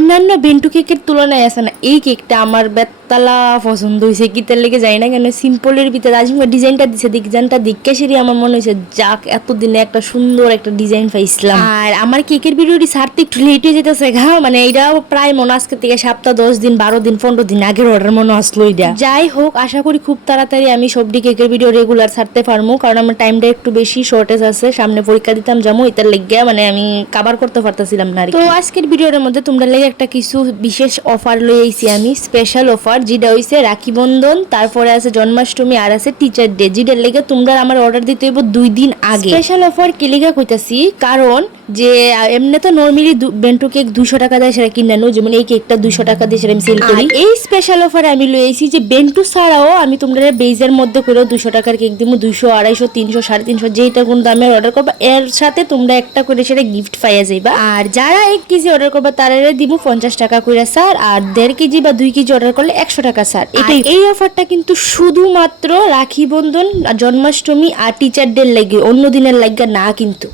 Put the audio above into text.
অন্যান্য বেন্টু কেকের তুলনায় আছে না, এই কেকটা আমার বেতালা পছন্দ হয়েছে। কিতার লেগে যাই না কেন, সিম্পলের ভিতরে আজিমা ডিজাইনটা দিছে, ডিজাইনটা দেখে সেরি আমার মনে হয়েছে যাক এতদিনে একটা সুন্দর একটা ডিজাইন পাইছিলাম। আর আমার কেকের ভিডিওটি ছাড়তে একটু লেট হয়ে যেতেছে মানে এটা প্রায় মনে আজকে থেকে সপ্তাহ 10 দিন 12 দিন 15 দিন আগের অর্ডার মনে আসলো। এটা যাই হোক, আশা করি খুব তাড়াতাড়ি আমি সবটি কেকের ভিডিও রেগুলার ছাড়তে পারবো, কারণ আমার টাইমটা একটু বেশি শর্টেজ আছে, সামনে পরীক্ষা দিতাম যাবো, এটার লেগে আমি কাবার করতে পারতেছিলাম না। তো আজকের ভিডিওর মধ্যে তোমরা লেগে একটা কিছু বিশেষ অফার লই আইছি আমি, স্পেশাল অফার, যেটা হইছে রাখি বন্ধন, তারপরে আছে জন্মাষ্টমী আর আছে টিচার ডে, যেটার লেগে তোমরা আমার অর্ডার দিতে হইব 2 দিন আগে। স্পেশাল অফার কি লেগে কইতাছি, কারণ যে এমনি তো নরমালি বেন্টু কেক 200 টাকা দেয় সেটা কিনে নো, যেমন এই কেকটা 200 টাকা দিয়ে সেটা আমি সেল করি। এই স্পেশাল অফারে আমি লই আইছি যে বেন্টু ছাড়াও আমি তোমরা বেজের মধ্যে করে 200 টাকার কেক দিব, 200 250 300 350 যেটা কোন দামে অর্ডার করবা এর সাথে তোমরা একটা করে সেটা গিফট পাইয়া যাইবা। আর যারা 1 কেজি অর্ডার করবা তারা দিব 50 টাকা করে স্যার, আর 1.5 কেজি বা 2 কেজি অর্ডার করলে 100 টাকা স্যার। এই অফারটা কিন্তু শুধুমাত্র রাখি বন্ধন, জন্মাষ্টমী আর টিচার ডে লাগে, অন্য দিনের লাগে না কিন্তু।